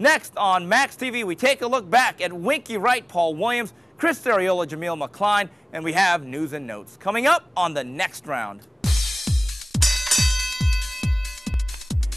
Next on Max TV, we take a look back at Winky Wright, Paul Williams, Chris Arreola, Jameel McCline, and we have news and notes coming up on the next round.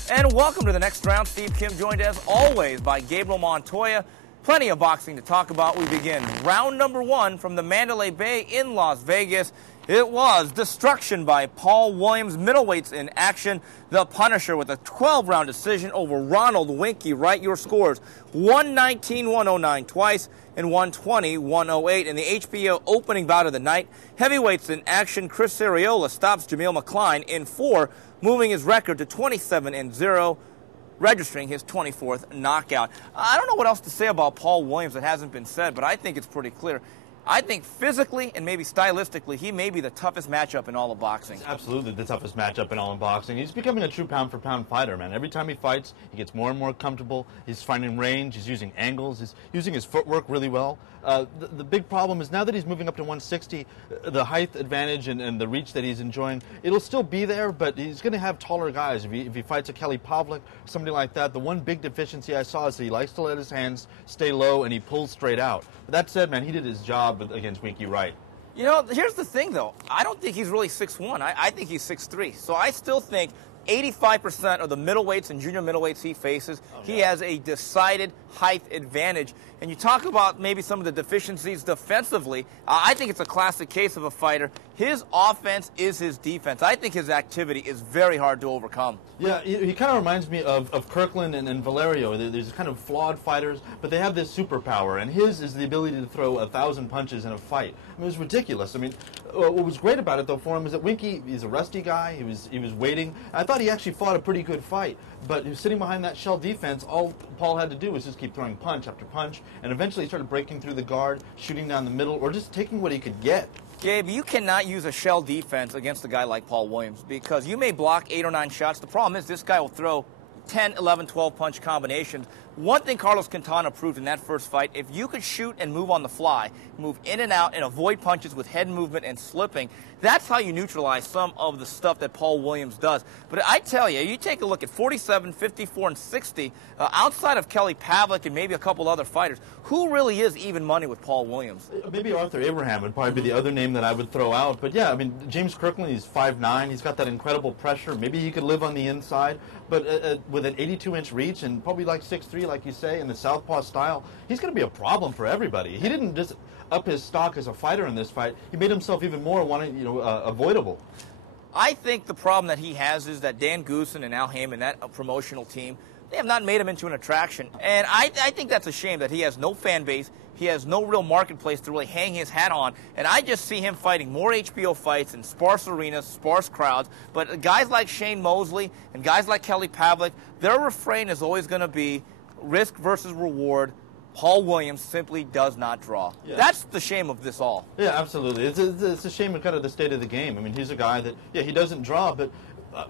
And welcome to the next round. Steve Kim joined as always by Gabriel Montoya. Plenty of boxing to talk about. We begin round number 1 from the Mandalay Bay in Las Vegas. It was destruction by Paul Williams, middleweights in action. The Punisher with a 12-round decision over Ronald Winky Wright. Your scores, 119-109 twice and 120-108 in the HBO opening bout of the night. Heavyweights in action, Chris Arreola stops Jameel McCline in 4, moving his record to 27-0, registering his 24th knockout. I don't know what else to say about Paul Williams that hasn't been said, but I think it's pretty clear. I think physically and maybe stylistically, he may be the toughest matchup in all of boxing. It's absolutely the toughest matchup in all of boxing. He's becoming a true pound-for-pound fighter, man. Every time he fights, he gets more and more comfortable. He's finding range. He's using angles. He's using his footwork really well. The big problem is now that he's moving up to 160, the height advantage and the reach that he's enjoying, it'll still be there, but he's going to have taller guys. If he fights a Kelly Pavlik, somebody like that, the one big deficiency I saw is he likes to let his hands stay low and he pulls straight out. But that said, man, he did his job against Winky Wright. You know, here's the thing, though. I don't think he's really 6'1". I think he's 6'3". So I still think 85% of the middleweights and junior middleweights he faces, he has a decided height advantage. And you talk about maybe some of the deficiencies defensively. I think it's a classic case of a fighter. His offense is his defense. I think his activity is very hard to overcome. Yeah, he kind of reminds me of Kirkland and Valerio. There's kind of flawed fighters, but they have this superpower, and his is the ability to throw 1,000 punches in a fight. I mean, it was ridiculous. I mean, what was great about it, though, for him is that Winky, he's a rusty guy. He was waiting. I thought he actually fought a pretty good fight, but he was sitting behind that shell defense. All Paul had to do was just keep throwing punch after punch, and eventually he started breaking through the guard, shooting down the middle, or just taking what he could get. Gabe, you cannot use a shell defense against a guy like Paul Williams because you may block 8 or 9 shots. The problem is this guy will throw 10, 11, 12 punch combinations. One thing Carlos Quintana proved in that first fight, if you could shoot and move on the fly, move in and out and avoid punches with head movement and slipping, that's how you neutralize some of the stuff that Paul Williams does. But I tell you, you take a look at 47, 54, and 60, outside of Kelly Pavlik and maybe a couple other fighters, who really is even money with Paul Williams? Maybe Arthur Abraham would probably be the other name that I would throw out. But yeah, I mean, James Kirkland, he's 5'9". He's got that incredible pressure. Maybe he could live on the inside. But with an 82-inch reach and probably like 6'3", like you say, in the southpaw style, he's going to be a problem for everybody. He didn't just up his stock as a fighter in this fight. He made himself even more avoidable. I think the problem that he has is that Dan Goosen and Al Heyman, that promotional team, they have not made him into an attraction. And I think that's a shame that he has no fan base. He has no real marketplace to really hang his hat on. And I just see him fighting more HBO fights in sparse arenas, sparse crowds. But guys like Shane Mosley and guys like Kelly Pavlik, their refrain is always going to be risk versus reward. Paul Williams simply does not draw. Yeah. That's the shame of this all. Yeah, absolutely. It's a shame of kind of the state of the game. I mean, he's a guy that, yeah, he doesn't draw, but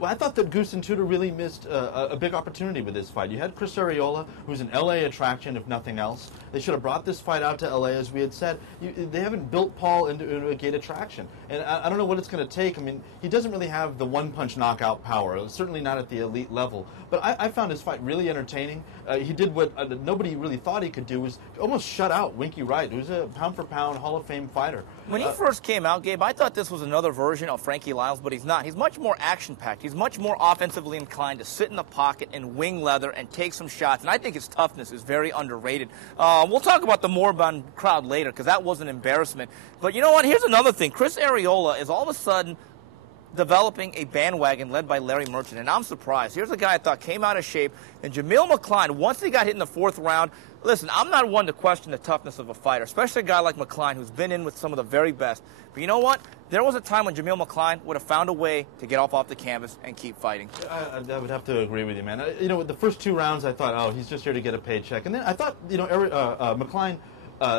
I thought that Goose and Tudor really missed a big opportunity with this fight. You had Chris Arreola, who's an L.A. attraction, if nothing else. They should have brought this fight out to L.A., as we had said. They haven't built Paul into a gate attraction. And I don't know what it's going to take. I mean, he doesn't really have the one-punch knockout power, certainly not at the elite level. But I found his fight really entertaining. He did what nobody really thought he could do, was almost shut out Winky Wright, who's a pound-for-pound Hall of Fame fighter. When he first came out, Gabe, I thought this was another version of Frankie Lyles, but he's not. He's much more action-packed. He's much more offensively inclined to sit in the pocket and wing leather and take some shots. And I think his toughness is very underrated. We'll talk about the moribund crowd later because that was an embarrassment. But you know what? Here's another thing. Chris Arreola is all of a sudden developing a bandwagon led by Larry Merchant, and I'm surprised. Here's a guy I thought came out of shape, and Jameel McCline, once he got hit in the 4th round, listen, I'm not one to question the toughness of a fighter, especially a guy like McCline who's been in with some of the very best. But you know what? There was a time when Jameel McCline would have found a way to get off the canvas and keep fighting. I would have to agree with you, man. The first 2 rounds I thought, oh, he's just here to get a paycheck. And then I thought, McCline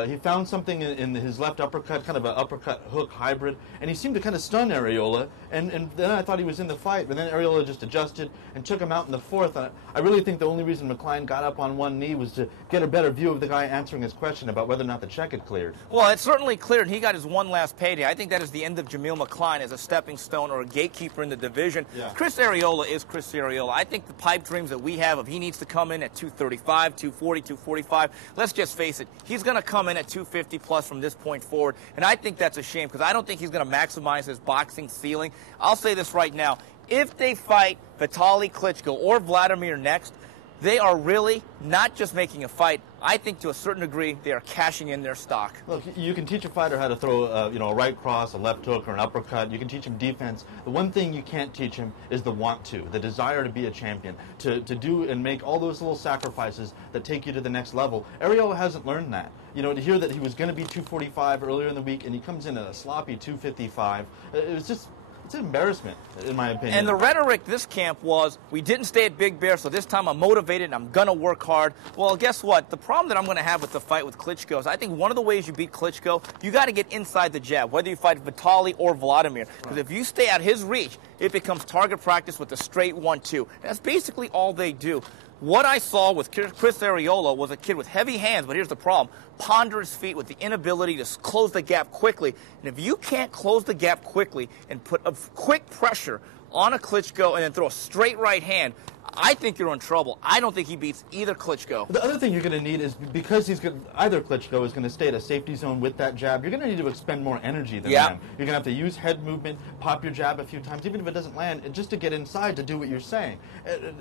He found something in his left uppercut, kind of an uppercut hook hybrid, and he seemed to kind of stun Arreola. And then I thought he was in the fight, but then Arreola just adjusted and took him out in the fourth. I really think the only reason McCline got up on one knee was to get a better view of the guy answering his question about whether or not the check had cleared. Well, it certainly cleared, and he got his one last payday. I think that is the end of Jamil McCline as a stepping stone or a gatekeeper in the division. Yeah. Chris Arreola is Chris Arreola. I think the pipe dreams that we have of he needs to come in at 235, 240, 245, let's just face it, he's going to come in at 250 plus from this point forward, and I think that's a shame because I don't think he's going to maximize his boxing ceiling. I'll say this right now. If they fight Vitaly Klitschko or Vladimir next, they are really not just making a fight. I think to a certain degree they are cashing in their stock. Look, you can teach a fighter how to throw a right cross, a left hook, or an uppercut. You can teach him defense. The one thing you can't teach him is the want to, the desire to be a champion, to do and make all those little sacrifices that take you to the next level. Arreola hasn't learned that. You know, to hear that he was going to be 245 earlier in the week and he comes in at a sloppy 255, it was just... It's an embarrassment, in my opinion. And the rhetoric this camp was, we didn't stay at Big Bear, so this time I'm motivated and I'm going to work hard. Well, guess what? The problem that I'm going to have with the fight with Klitschko is I think one of the ways you beat Klitschko, you got to get inside the jab, whether you fight Vitaly or Vladimir. Because if you stay at his reach, it becomes target practice with a straight 1-2. That's basically all they do. What I saw with Chris Arreola was a kid with heavy hands, but here's the problem. Ponderous feet with the inability to close the gap quickly. And if you can't close the gap quickly and put a quick pressure on a Klitschko and then throw a straight right hand, I think you're in trouble. I don't think he beats either Klitschko. The other thing you're going to need is, because either Klitschko is going to stay at a safety zone with that jab, you're going to need to expend more energy than him. You're going to have to use head movement, pop your jab a few times, even if it doesn't land, just to get inside to do what you're saying.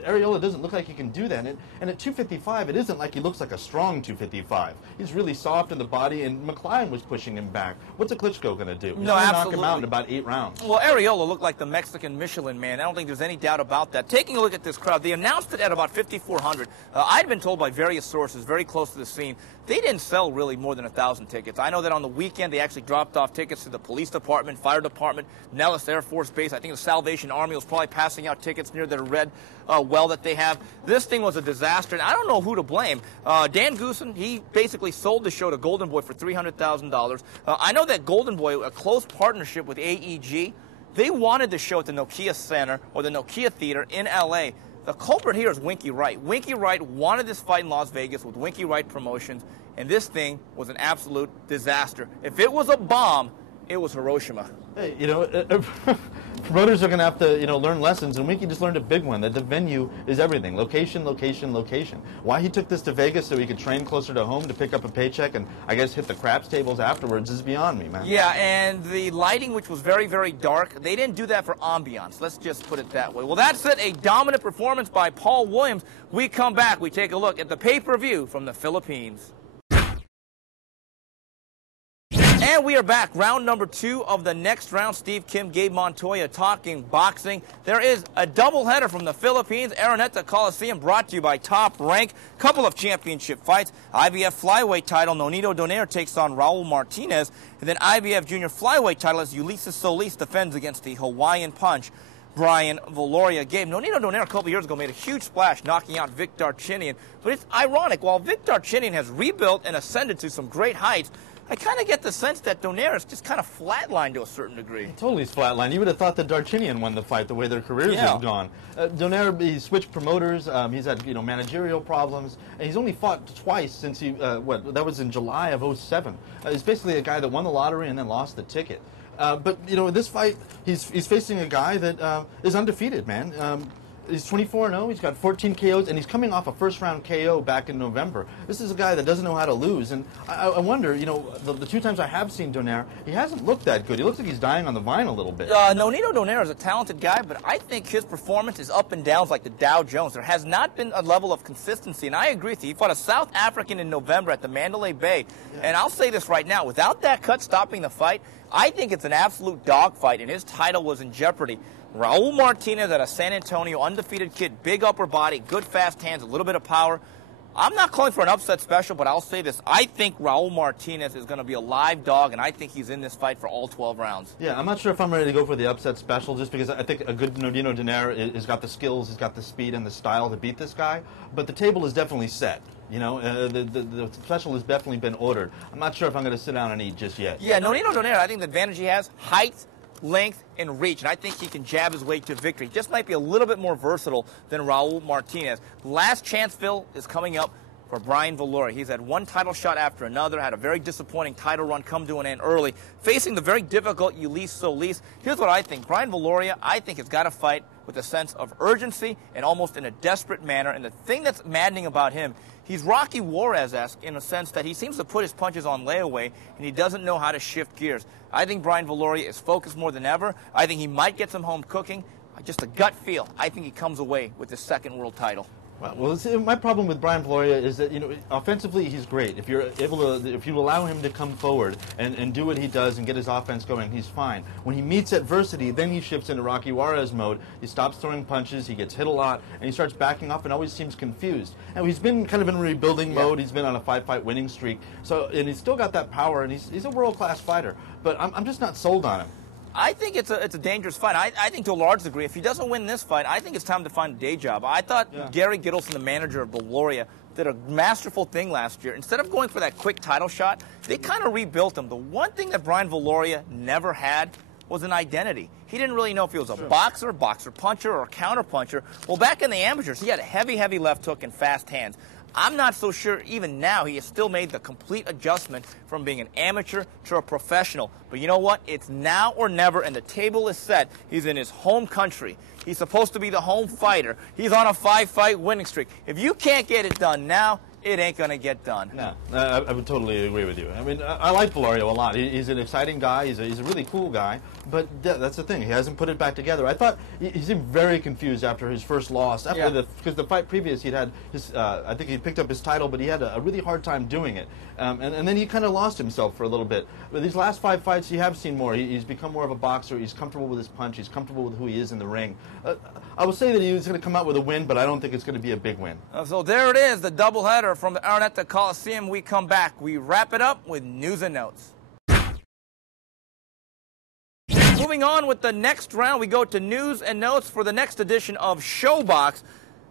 Arreola doesn't look like he can do that. And at 255, it isn't like he looks like a strong 255. He's really soft in the body, and McCline was pushing him back. What's a Klitschko going to do? He's going to knock him out in about 8 rounds. Well, Arreola looked like the Mexican Michelin Man. I don't think there's any doubt about that. Taking a look at this crowd, they announced it at about 5,400. I'd been told by various sources very close to the scene, they didn't sell really more than 1,000 tickets. I know that on the weekend they actually dropped off tickets to the police department, fire department, Nellis Air Force Base. I think the Salvation Army was probably passing out tickets near their red well that they have. This thing was a disaster, and I don't know who to blame. Dan Goosen, he basically sold the show to Golden Boy for $300,000. I know that Golden Boy, a close partnership with AEG, they wanted the show at the Nokia Center or the Nokia Theater in L.A. The culprit here is Winky Wright. Winky Wright wanted this fight in Las Vegas with Winky Wright Promotions, and this thing was an absolute disaster. If it was a bomb, it was Hiroshima. Hey, you know, promoters are going to have to, learn lessons, and Winky just learned a big one, that the venue is everything. Location, location, location. Why he took this to Vegas so he could train closer to home to pick up a paycheck and, I guess, hit the craps tables afterwards is beyond me, man. Yeah, and the lighting, which was very, very dark, they didn't do that for ambiance. Let's just put it that way. Well, that's it. A dominant performance by Paul Williams. We come back. We take a look at the pay-per-view from the Philippines. And we are back. Round number 2 of the next round. Steve Kim, Gabe Montoya talking boxing. There is a doubleheader from the Philippines. Araneta Coliseum brought to you by Top Rank. Couple of championship fights. IBF flyweight title, Nonito Donaire takes on Raul Martinez. And then IBF junior flyweight title as Ulysses Solis defends against the Hawaiian Punch, Brian Valoria. Gabe, Nonito Donaire a couple years ago made a huge splash knocking out Vic Darchinyan. But it's ironic. While Vic Darchinyan has rebuilt and ascended to some great heights, I kind of get the sense that Donaire is just kind of flatlined to a certain degree. Totally flatlined. You would have thought that Darchinyan won the fight the way their careers have gone. Donaire, he switched promoters. He's had managerial problems, and he's only fought twice since he that was in July of '07. He's basically a guy that won the lottery and then lost the ticket. But in this fight, he's facing a guy that is undefeated, man. He's 24-0. He's got 14 KOs, and he's coming off a first-round KO back in November. This is a guy that doesn't know how to lose, and I wonder, the 2 times I have seen Donaire, he hasn't looked that good. He looks like he's dying on the vine a little bit. Nonito Donaire is a talented guy, but I think his performance is up and downs like the Dow Jones. There has not been a level of consistency, and I agree with you. He fought a South African in November at the Mandalay Bay, and I'll say this right now. Without that cut stopping the fight, I think it's an absolute dogfight, and his title was in jeopardy. Raul Martinez at a San Antonio, undefeated kid, big upper body, good fast hands, a little bit of power. I'm not calling for an upset special, but I'll say this. I think Raul Martinez is going to be a live dog, and I think he's in this fight for all 12 rounds. Yeah, I'm not sure if I'm ready to go for the upset special, just because I think a good Nordino Donaire has got the skills, he's got the speed and the style to beat this guy, but the table is definitely set. You know, the special has definitely been ordered. I'm not sure if I'm going to sit down and eat just yet. Yeah, Nordino Donaire, I think the advantage he has, height, length, and reach, and I think he can jab his way to victory. Just might be a little bit more versatile than Raul Martinez. Last chance, Phil, is coming up for Brian Viloria. He's had one title shot after another, had a very disappointing title run come to an end early, facing the very difficult Ulysse Solis. Here's what I think. Brian Viloria, I think, has got to fight with a sense of urgency and almost in a desperate manner, and the thing that's maddening about him, he's Rocky Juarez-esque in a sense that he seems to put his punches on layaway, and he doesn't know how to shift gears. I think Brian Viloria is focused more than ever. I think he might get some home cooking. Just a gut feel. I think he comes away with his second world title. Well, my problem with Brian Viloria is that, you know, offensively he's great. If you're able to, if you allow him to come forward and do what he does and get his offense going, he's fine. When he meets adversity, then he shifts into Rocky Juarez mode. He stops throwing punches, he gets hit a lot, and he starts backing off and always seems confused. And he's been kind of in rebuilding mode. He's been on a 5-fight winning streak. So, and he's still got that power, and he's a world-class fighter. But I'm just not sold on him. I think it's a dangerous fight. I think to a large degree, if he doesn't win this fight, I think it's time to find a day job. I thought Gary Gittleson, the manager of Viloria, did a masterful thing last year. Instead of going for that quick title shot, they kind of rebuilt him. The one thing that Brian Viloria never had was an identity. He didn't really know if he was a boxer puncher, or a counter puncher. Well, back in the amateurs, he had a heavy left hook and fast hands. I'm not so sure even now he has still made the complete adjustment from being an amateur to a professional. But you know what? It's now or never, and the table is set. He's in his home country. He's supposed to be the home fighter. He's on a 5-fight winning streak. If you can't get it done now, it ain't going to get done. No, I would totally agree with you. I mean, I like Viloria a lot. He's an exciting guy. He's a really cool guy. But that's the thing. He hasn't put it back together. I thought he seemed very confused after his first loss. Because the fight previous, he'd had his, I think he picked up his title, but he had a really hard time doing it. And then he kind of lost himself for a little bit. But these last 5 fights, you have seen more. He's become more of a boxer. He's comfortable with his punch. He's comfortable with who he is in the ring. I will say that he was going to come out with a win, but I don't think it's going to be a big win. So there it is, the doubleheader from the Araneta Coliseum. We come back. We wrap it up with news and notes. Moving on with the next round, we go to news and notes for the next edition of Showbox.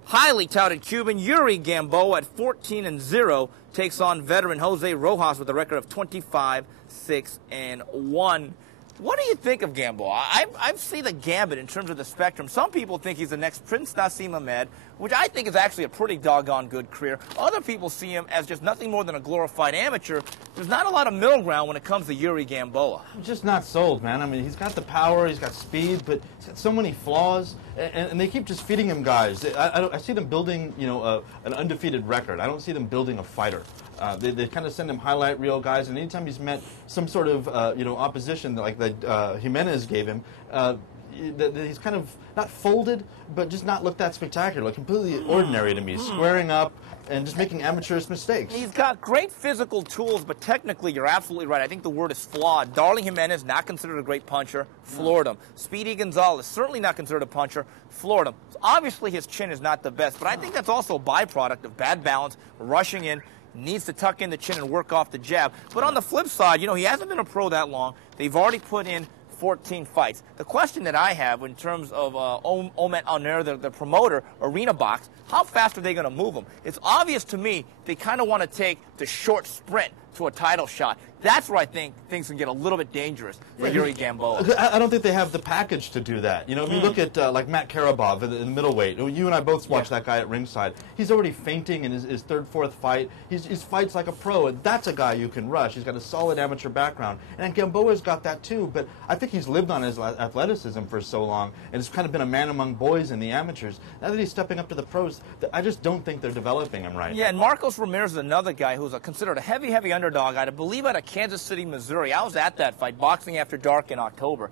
Highly touted Cuban Yuri Gamboa at 14-0 takes on veteran Jose Rojas with a record of 25-6-1. What do you think of Gamboa? I see the gambit in terms of the spectrum. Some people think he's the next Prince Nassim Ahmed, which I think is actually a pretty doggone good career. Other people see him as just nothing more than a glorified amateur. There's not a lot of middle ground when it comes to Yuri Gamboa. I'm just not sold, man. I mean, he's got the power, he's got speed, but he's got so many flaws, and they keep just feeding him guys. I see them building, you know, an undefeated record. I don't see them building a fighter. They kind of send him highlight reel guys, and anytime he's met some sort of you know, opposition like that Jimenez gave him, he's kind of not folded, but just not looked that spectacular, like completely ordinary to me, squaring up and just making amateurish mistakes. He's got great physical tools, but technically you're absolutely right. I think the word is flawed. Darling Jimenez, not considered a great puncher, floored him. Speedy Gonzalez, certainly not considered a puncher, floored him. So obviously his chin is not the best, but I think that's also a byproduct of bad balance, rushing in, needs to tuck in the chin and work off the jab. But on the flip side, you know, he hasn't been a pro that long. They've already put in 14 fights. The question that I have in terms of Omet Alner, the promoter, Arena Box, how fast are they going to move him? It's obvious to me they kind of want to take the short sprint to a title shot. That's where I think things can get a little bit dangerous for Yuri Gamboa. I don't think they have the package to do that. You know, if you look at like Matt Karabov in the middleweight, you and I both watched that guy at ringside. He's already fainting in his third, fourth fight. He fights like a pro, and that's a guy you can rush. He's got a solid amateur background, and Gamboa's got that too, but I think he's lived on his athleticism for so long, and it's kind of been a man among boys in the amateurs. Now that he's stepping up to the pros, I just don't think they're developing him right. Yeah, and Marcos Ramirez is another guy who's considered a heavy underdog. I believe out of Kansas City, Missouri. I was at that fight, Boxing After Dark in October.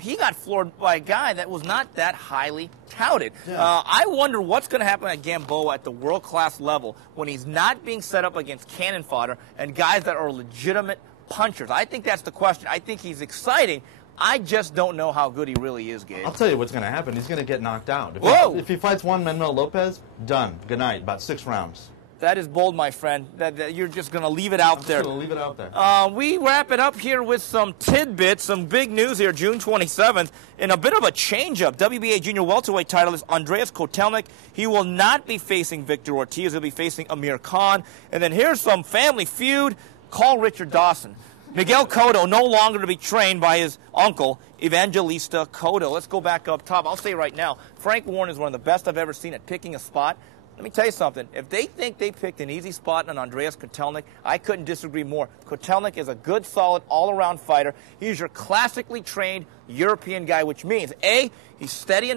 He got floored by a guy that was not that highly touted. I wonder what's going to happen at Gamboa at the world-class level when he's not being set up against cannon fodder and guys that are legitimate punchers. I think that's the question. I think he's exciting. I just don't know how good he really is, Gabe. I'll tell you what's going to happen. He's going to get knocked out. If he fights Juan Manuel Lopez, done. Good night. About 6 rounds. That is bold, my friend. That you're just going to leave it out there. I'm going to leave it out there. We wrap it up here with some tidbits, some big news here, June 27th, in a bit of a change-up. WBA junior welterweight titleist Andreas Kotelnik. He will not be facing Victor Ortiz. He'll be facing Amir Khan. And then here's some family feud. Call Richard Dawson. Miguel Cotto no longer to be trained by his uncle, Evangelista Cotto. Let's go back up top. I'll say right now, Frank Warren is one of the best I've ever seen at picking a spot. Let me tell you something. If they think they picked an easy spot on Andreas Kotelnik, I couldn't disagree more. Kotelnik is a good, solid, all-around fighter. He's your classically trained European guy, which means, A, he's steady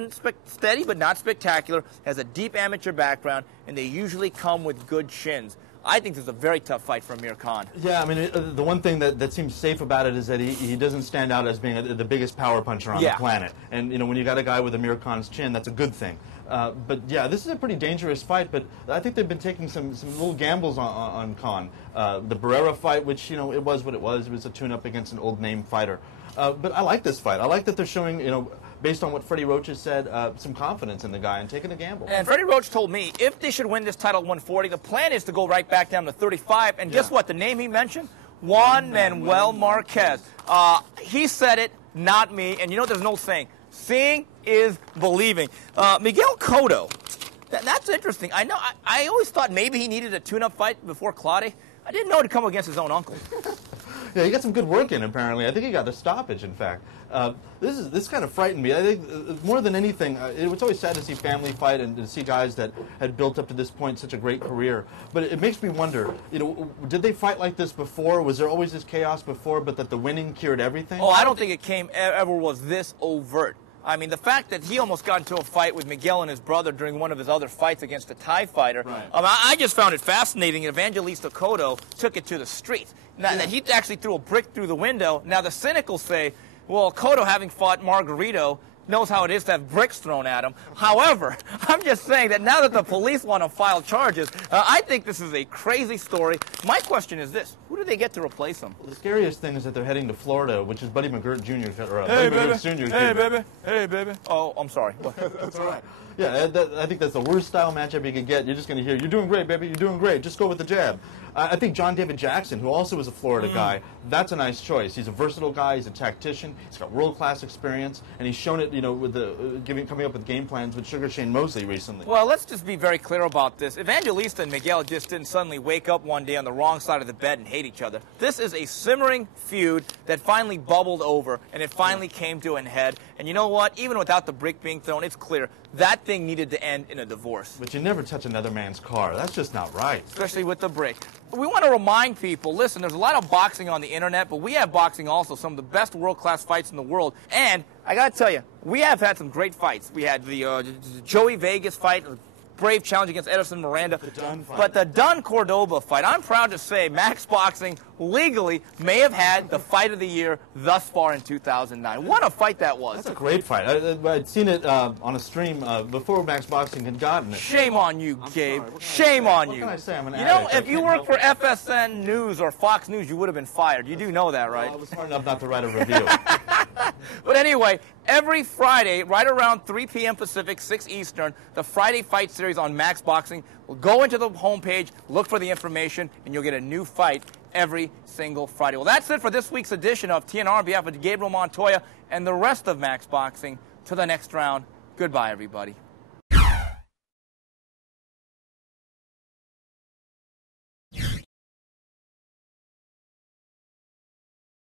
but not spectacular, has a deep amateur background, and they usually come with good chins. I think this is a very tough fight for Amir Khan. Yeah, I mean, the one thing that seems safe about it is that he doesn't stand out as being the biggest power puncher on the planet. And, you know, when you got a guy with Amir Khan's chin, that's a good thing. But, yeah, this is a pretty dangerous fight, but I think they've been taking some little gambles on Khan. The Barrera fight, which, you know, it was what it was. It was a tune-up against an old-name fighter. But I like this fight. I like that they're showing, you know, based on what Freddie Roach has said, some confidence in the guy and taking a gamble. And Freddie Roach told me if they should win this title at 140, the plan is to go right back down to 35. And guess what? The name he mentioned? Juan Manuel Marquez. He said it, not me. And you know there's no saying. Seeing is believing. Miguel Cotto, that's interesting. I know. I always thought maybe he needed a tune-up fight before Claude. I didn't know it'd come against his own uncle. Yeah, he got some good work in, apparently. I think he got a stoppage, in fact. This kind of frightened me. I think more than anything, it was always sad to see family fight and to see guys that had built up to this point such a great career. But it makes me wonder, you know, did they fight like this before? Was there always this chaos before, but that the winning cured everything? Oh, I don't think it ever was this overt. I mean, the fact that he almost got into a fight with Miguel and his brother during one of his other fights against a Thai fighter, right. I just found it fascinating. Evangelista Cotto took it to the street. Now, that he actually threw a brick through the window. Now, the cynicals say, well, Cotto, having fought Margarito, knows how it is to have bricks thrown at him. However, I'm just saying that now that the police want to file charges, I think this is a crazy story. My question is this. Who do they get to replace him? Well, the scariest thing is that they're heading to Florida, which is Buddy McGirt Jr. Hey, baby. Hey, baby. Hey, baby. Oh, I'm sorry. That's all right. Yeah, I think that's the worst style matchup you could get. You're just going to hear, you're doing great, baby, you're doing great. Just go with the jab. I think John David Jackson, who also is a Florida guy, that's a nice choice. He's a versatile guy. He's a tactician. He's got world-class experience, and he's shown it, you know, with the coming up with game plans with Sugar Shane Mosley recently. Well, let's just be very clear about this. Evangelista and Miguel just didn't suddenly wake up one day on the wrong side of the bed and hate each other. This is a simmering feud that finally bubbled over, and it finally came to an head. And you know what? Even without the brick being thrown, it's clear that thing needed to end in a divorce. But you never touch another man's car. That's just not right. Especially with the brick. We want to remind people, listen, there's a lot of boxing on the internet, but we have boxing also, some of the best world-class fights in the world. And I got to tell you, we have had some great fights. We had the Joey Vegas fight, brave challenge against Edison Miranda. The Dunn fight. But the Dunn-Cordoba fight, I'm proud to say Max Boxing legally may have had the fight of the year thus far in 2009. What a fight that was. That's a great fight. I'd seen it on a stream before Max Boxing had gotten it. Shame on you, Gabe. Shame on you. What can I say? I'm an You know, addict. if you worked for FSN News or Fox News, you would have been fired. You do know that, right? Well, I was smart enough not to write a review. But anyway, every Friday, right around 3 p.m. Pacific, 6 Eastern, the Friday Fight Series on Max Boxing will go into the homepage, look for the information, and you'll get a new fight every single Friday. Well, that's it for this week's edition of TNR on behalf of Gabriel Montoya and the rest of Max Boxing. To the next round, goodbye, everybody.